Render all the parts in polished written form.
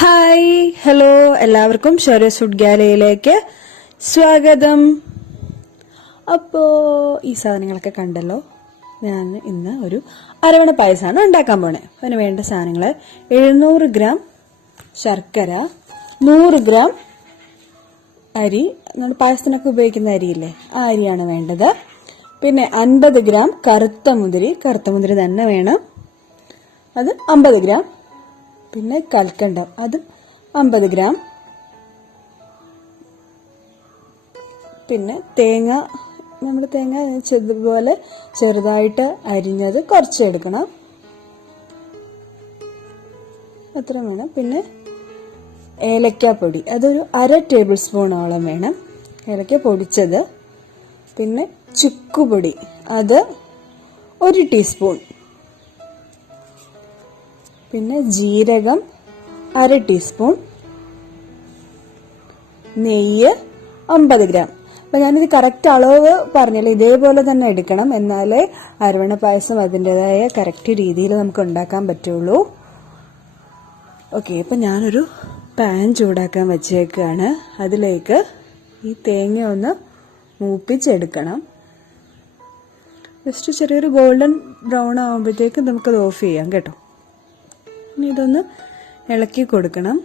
Hi hello എല്ലാവർക്കും Sherry's food ഗാലറിയിലേക്ക് സ്വാഗതം. അപ്പോൾ ഈ സാധനങ്ങളൊക്കെ കണ്ടല്ലോ. ഞാൻ ഇന്ന് ഒരു അരവണ പായസമാണ് ഉണ്ടാക്കാൻ പോണേ. അതിന് വേണ്ട സാധനങ്ങൾ 700 ഗ്രാം ശർക്കര, 100 ഗ്രാം അരി, നമ്മൾ പായസത്തിനൊക്കെ ഉപയോഗിക്കുന്ന അരിയില്ലേ, ആ അരിയാണ് വേണ്ടത്. പിന്നെ 50 ഗ്രാം കറുത്ത മുന്തിരി തന്നെ വേണം, അത് 50 ഗ്രാം. പിന്നെ കൽക്കണ്ടം, അത് 50 ഗ്രാം. പിന്നെ തേങ്ങ, നമ്മുടെ തേങ്ങ ഇതുപോലെ ചെറുതായിട്ട് അരിഞ്ഞത് കുറച്ച് എടുക്കണം, അത്ര വേണം. പിന്നെ ഏലക്കാപ്പൊടി, അതൊരു 1/2 ടേബിൾ സ്പൂണോളം വേണം, ഏലക്ക പൊടിച്ചത്. പിന്നെ ചുക്കുപൊടി, അത് 1 ടീസ്പൂൺ. പിന്നെ ജീരകം 1/2 ടീസ്പൂൺ. നെയ്യ് 50 ഗ്രാം. അപ്പം ഞാനിത് കറക്റ്റ് അളവ് പറഞ്ഞില്ല, ഇതേപോലെ തന്നെ എടുക്കണം, എന്നാലേ അരവണ പായസം അതിൻ്റെതായ കറക്റ്റ് രീതിയിൽ നമുക്ക് ഉണ്ടാക്കാൻ പറ്റുള്ളൂ. ഓക്കെ, അപ്പം ഞാനൊരു പാൻ ചൂടാക്കാൻ വെച്ചേക്കാണ്. അതിലേക്ക് ഈ തേങ്ങ ഒന്ന് മൂപ്പിച്ചെടുക്കണം. ജസ്റ്റ് ചെറിയൊരു ഗോൾഡൻ ബ്രൗൺ ആകുമ്പോഴത്തേക്ക് നമുക്കത് ഓഫ് ചെയ്യാം കേട്ടോ. ഇനി ഇതൊന്ന് ഇളക്കി കൊടുക്കണം.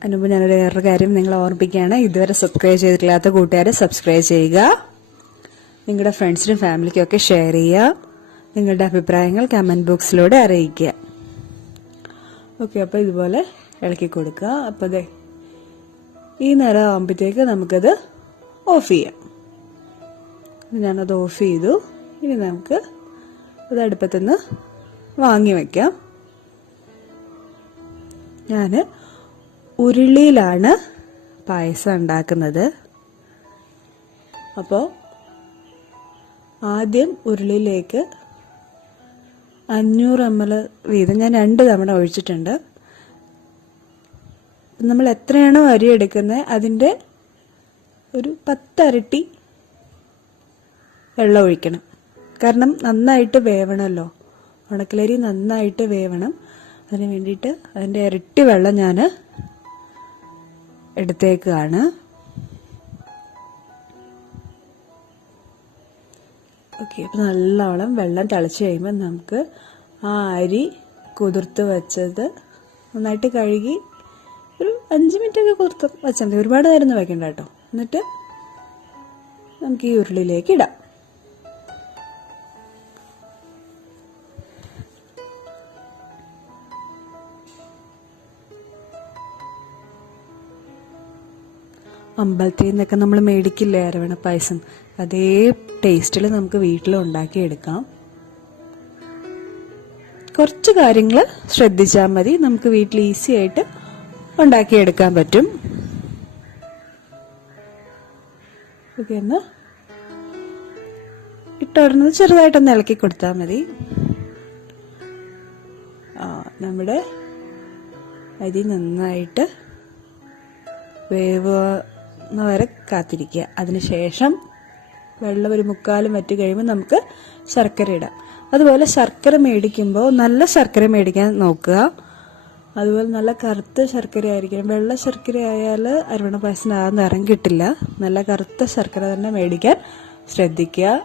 അതിനുമുമ്പ് ഞാനൊരു വേറൊരു കാര്യം നിങ്ങളെ ഓർമ്മിപ്പിക്കുകയാണ്. ഇതുവരെ സബ്സ്ക്രൈബ് ചെയ്തിട്ടില്ലാത്ത കൂട്ടുകാരെ സബ്സ്ക്രൈബ് ചെയ്യുക, നിങ്ങളുടെ ഫ്രണ്ട്സിനും ഫാമിലിക്കും ഒക്കെ ഷെയർ ചെയ്യുക, നിങ്ങളുടെ അഭിപ്രായങ്ങൾ കമൻറ്റ് ബോക്സിലൂടെ അറിയിക്കുക. ഓക്കെ, അപ്പോൾ ഇതുപോലെ ഇളക്കി കൊടുക്കുക. അപ്പോൾ അതെ ഈ നേരം ആകുമ്പോഴത്തേക്ക് നമുക്കത് ഓഫ് ചെയ്യാം. ഞാനത് ഓഫ് ചെയ്തു. ഇനി നമുക്ക് അത് അടുപ്പത്തുനിന്ന് വാങ്ങി വയ്ക്കാം. ഞാൻ ഉരുളിയിലാണ് പായസം ഉണ്ടാക്കുന്നത്. അപ്പോൾ ആദ്യം ഉരുളിയിലേക്ക് 500 ml വീതം ഞാൻ 2 തവണ ഒഴിച്ചിട്ടുണ്ട്. നമ്മൾ എത്രയാണോ അരി എടുക്കുന്നത് അതിൻ്റെ ഒരു 10 ഇരട്ടി വെള്ളം ഒഴിക്കണം. കാരണം നന്നായിട്ട് വേവണമല്ലോ, ഉണക്കലരി നന്നായിട്ട് വേവണം. അതിന് വേണ്ടിയിട്ട് അതിൻ്റെ ഇരട്ടി വെള്ളം ഞാൻ എടുത്തേക്കാണ്. ഓക്കെ, അപ്പം നല്ലോണം വെള്ളം തിളച്ച് കഴിയുമ്പോൾ നമുക്ക് ആ അരി കുതിർത്ത് വെച്ചത് നന്നായിട്ട് കഴുകി ഒരു 5 മിനിറ്റൊക്കെ കുതിർത്ത് വെച്ചാൽ മതി, ഒരുപാട് നേരം ഒന്നും വെക്കണ്ട കേട്ടോ. എന്നിട്ട് നമുക്ക് ഈ ഉരുളിയിലേക്ക് ഇടാം. അമ്പലത്തിൽ നിന്നൊക്കെ നമ്മൾ മേടിക്കില്ലേ അരവണ പായസം, അതേ ടേസ്റ്റിൽ നമുക്ക് വീട്ടിൽ ഉണ്ടാക്കിയെടുക്കാം. കുറച്ച് കാര്യങ്ങൾ ശ്രദ്ധിച്ചാൽ മതി, നമുക്ക് വീട്ടിൽ ഈസി ആയിട്ട് ഉണ്ടാക്കിയെടുക്കാൻ പറ്റും. ഓക്കെ, ഒന്ന് ഇട്ടുടർന്നത് ചെറുതായിട്ടൊന്ന് ഇളക്കി കൊടുത്താൽ മതി. നമ്മുടെ അരി നന്നായിട്ട് വേവുന്ന വരെ കാത്തിരിക്കുക. അതിനുശേഷം വെള്ളം ഒരു 3/4 വറ്റി കഴിയുമ്പോൾ നമുക്ക് ശർക്കര ഇടാം. അതുപോലെ ശർക്കര മേടിക്കുമ്പോൾ നല്ല ശർക്കര മേടിക്കാൻ നോക്കുക. അതുപോലെ നല്ല കറുത്ത ശർക്കര ആയിരിക്കണം. വെള്ള ശർക്കര ആയാൽ അരവണ പായസത്തിന് ആ നിറം കിട്ടില്ല. നല്ല കറുത്ത ശർക്കര തന്നെ മേടിക്കാൻ ശ്രദ്ധിക്കുക.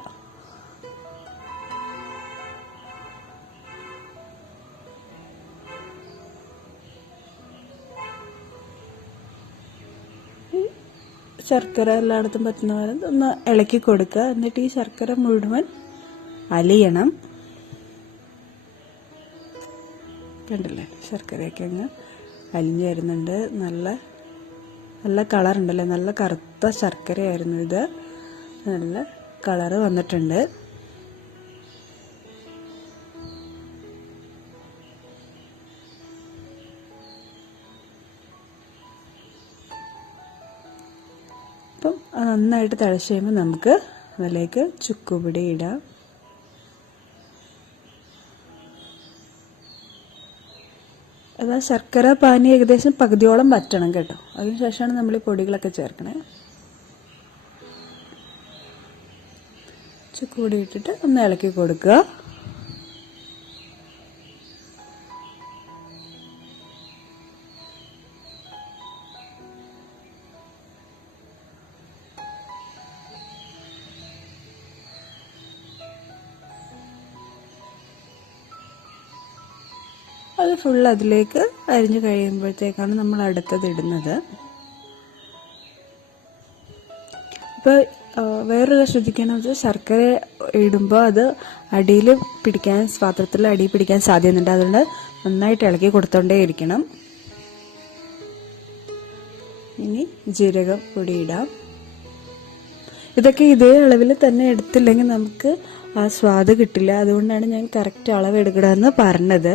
ശർക്കര എല്ലായിടത്തും പറ്റുന്ന പോലെ ഒന്ന് ഇളക്കി കൊടുക്കുക. എന്നിട്ട് ഈ ശർക്കര മുഴുവൻ അലിയണം. കണ്ടില്ലേ, ശർക്കരയൊക്കെ അങ്ങ് അലിഞ്ഞു വരുന്നുണ്ട്. നല്ല കളറുണ്ടല്ലേ, നല്ല കറുത്ത ശർക്കരയായിരുന്നു ഇത്. നല്ല കളറ് വന്നിട്ടുണ്ട്. അപ്പം നന്നായിട്ട് തിളച്ച് കഴിയുമ്പോൾ നമുക്ക് അതിലേക്ക് ചുക്കുപൊടി ഇടാം. അത് ശർക്കര പാനി ഏകദേശം പകുതിയോളം വറ്റണം കേട്ടോ. അതിനുശേഷമാണ് നമ്മൾ ഈ പൊടികളൊക്കെ ചേർക്കണേ. ചുക്കുപൊടി ഇട്ടിട്ട് ഒന്ന് ഇളക്കി കൊടുക്കുക. അത് ഫുൾ അതിലേക്ക് അരിഞ്ഞു കഴിയുമ്പോഴത്തേക്കാണ് നമ്മൾ അടുത്തത് ഇടുന്നത്. ഇപ്പോൾ വേറൊരു ശ്രദ്ധിക്കാന്ന് വെച്ചാൽ ശർക്കര ഇടുമ്പോൾ അത് അടിയിൽ പിടിക്കാൻ, പാത്രത്തിൽ അടിയിൽ പിടിക്കാൻ സാധ്യതയുണ്ട്. അതുകൊണ്ട് നന്നായിട്ട് ഇളക്കി കൊടുത്തോണ്ടേ ഇരിക്കണം. ഇനി ജീരകം പൊടി ഇടാം. ഇതൊക്കെ ഇതേ അളവിൽ തന്നെ എടുത്തില്ലെങ്കിൽ നമുക്ക് ആ സ്വാദ് കിട്ടില്ല. അതുകൊണ്ടാണ് ഞാൻ കറക്റ്റ് അളവ് എടുക്കണമെന്ന് പറഞ്ഞത്.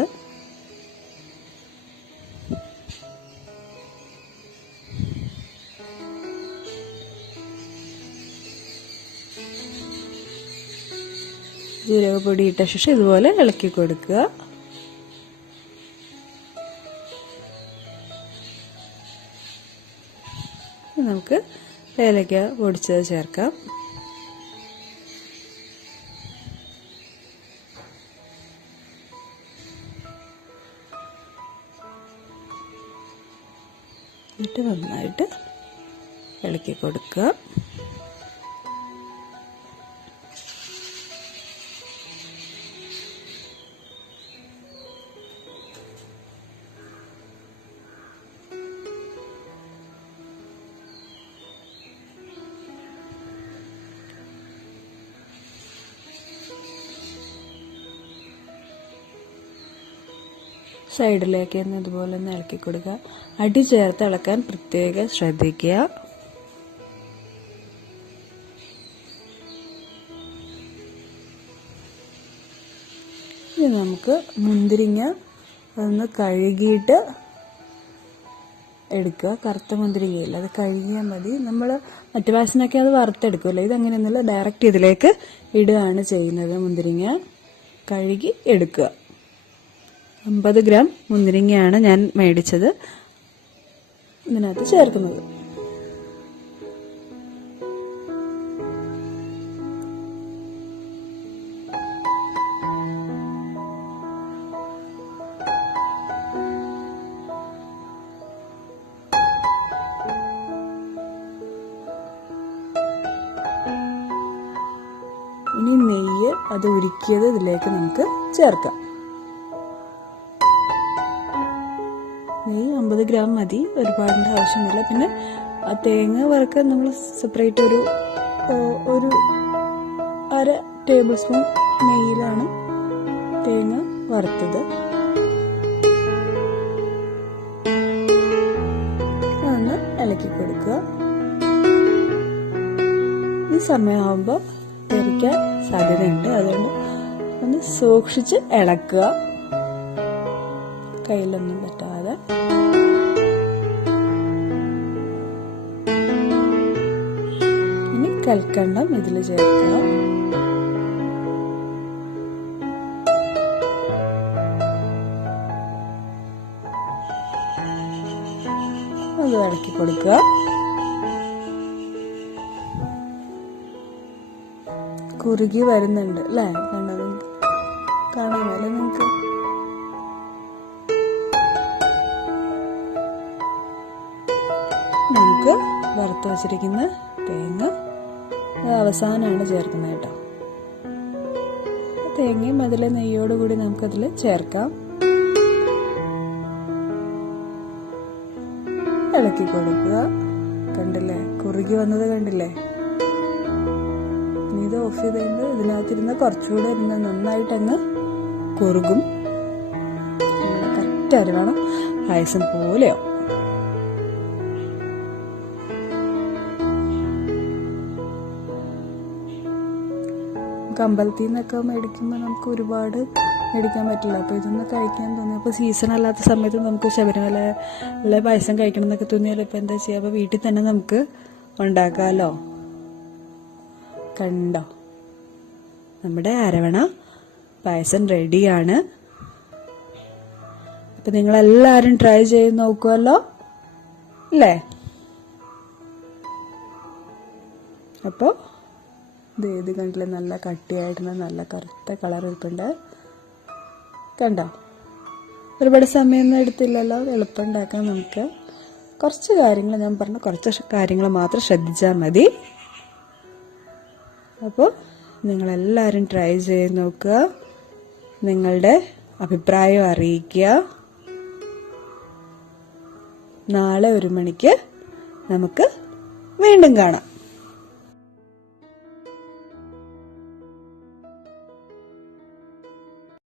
ജീരകപ്പൊടി ഇട്ട ശേഷം ഇതുപോലെ ഇളക്കി കൊടുക്കുക. നമുക്ക് ഏലക്ക പൊടിച്ചത് ചേർക്കാം. എന്നിട്ട് നന്നായിട്ട് ഇളക്കി കൊടുക്കുക. സൈഡിലേക്ക് ഇതുപോലെ ഒന്ന് ഇളക്കി കൊടുക്കുക. അടി ചേർത്ത് ഇളക്കാൻ പ്രത്യേകം ശ്രദ്ധിക്കുക. ഇനി നമുക്ക് മുന്തിരിങ്ങ അതൊന്ന് കഴുകിയിട്ട് എടുക്കുക. കറുത്ത മുന്തിരിങ്ങയില്ല, അത് കഴുകിയാൽ മതി. നമ്മൾ മറ്റു വാസനൊക്കെ അത് വറുത്തെടുക്കുമല്ലോ, ഇതങ്ങനെയൊന്നുമില്ല, ഡയറക്റ്റ് ഇതിലേക്ക് ഇടുകയാണ് ചെയ്യുന്നത്. മുന്തിരിങ്ങ കഴുകി എടുക്കുക. 50 ഗ്രാം മുന്തിരിങ്ങയാണ് ഞാൻ മേടിച്ചത് ഇതിനകത്ത് ചേർക്കുന്നത്. ഇനി നെയ്യ് അത് ഉരുക്കിയത് ഇതിലേക്ക് നമുക്ക് ചേർക്കാം. നെയ്യ് 50 ഗ്രാം മതി, ഒരുപാടിൻ്റെ ആവശ്യമില്ല. പിന്നെ ആ തേങ്ങ വറുക്കാൻ നമ്മൾ സെപ്പറേറ്റ് ഒരു 1/2 ടേബിൾ സ്പൂൺ നെയ്യിലാണ് തേങ്ങ വറുത്തത്. അതൊന്ന് ഇളക്കി കൊടുക്കുക. ഈ സമയമാകുമ്പോൾ തെറിക്കാൻ സാധ്യതയുണ്ട്, അതുകൊണ്ട് ഒന്ന് സൂക്ഷിച്ച് ഇളക്കുക, കയ്യിലൊന്നും പറ്റാതെ. ഇനി കൽക്കണ്ടം ഇതിൽ ചേർക്കുക. അത് ഇളക്കി കൊടുക്കുക. കുറുകി വരുന്നുണ്ട് അല്ലേ, കണ്ടത് കാണാമല്ലോ നിങ്ങൾക്ക്. നമുക്ക് വറുത്ത് വച്ചിരിക്കുന്ന തേങ്ങ അവസാനമാണ് ചേർക്കുന്നത് കേട്ടോ. തേങ്ങയും അതിലെ നെയ്യോടുകൂടി നമുക്കതിൽ ചേർക്കാം. ഇളക്കി കൊടുക്കുക. കണ്ടില്ലേ, കുറുകി വന്നത് കണ്ടില്ലേ. ഇനി ഇത് ഓഫ് ചെയ്ത് കഴിയുമ്പോൾ ഇതിനകത്തിരുന്ന് കുറച്ചുകൂടെ ഇരുന്ന് നന്നായിട്ടങ്ങ് കുറുകും. കറക്റ്റ് അരവണ പായസം പോലെയോ. അമ്പലത്തിൽ നിന്നൊക്കെ മേടിക്കുമ്പോൾ നമുക്ക് ഒരുപാട് മേടിക്കാൻ പറ്റില്ല. അപ്പോൾ ഇതൊന്ന് കഴിക്കാൻ തോന്നി. അപ്പോൾ സീസൺ അല്ലാത്ത സമയത്ത് നമുക്ക് ശബരിമല പായസം കഴിക്കണം എന്നൊക്കെ തോന്നിയാൽ ഇപ്പോൾ എന്താ ചെയ്യുക, അപ്പോൾ വീട്ടിൽ തന്നെ നമുക്ക് ഉണ്ടാക്കാമല്ലോ. കണ്ടോ, നമ്മുടെ അരവണ പായസം റെഡിയാണ്. അപ്പം നിങ്ങളെല്ലാവരും ട്രൈ ചെയ്ത് നോക്കുമല്ലോ അല്ലേ. അപ്പോൾ ഇത് കണ്ടില്ല, നല്ല കട്ടിയായിട്ടുള്ള നല്ല കറുത്ത കളർ ഇരിപ്പുണ്ട്. കണ്ടോ, ഒരുപാട് സമയമൊന്നും എടുത്തില്ലല്ലോ, എളുപ്പം ഉണ്ടാക്കാൻ. നമുക്ക് കുറച്ച് കാര്യങ്ങൾ ഞാൻ പറഞ്ഞ കുറച്ച് കാര്യങ്ങൾ മാത്രം ശ്രദ്ധിച്ചാൽ മതി. അപ്പോൾ നിങ്ങളെല്ലാവരും ട്രൈ ചെയ്ത് നോക്കുക. നിങ്ങളുടെ അഭിപ്രായം അറിയിക്കുക. നാളെ 1 മണിക്ക് നമുക്ക് വീണ്ടും കാണാം.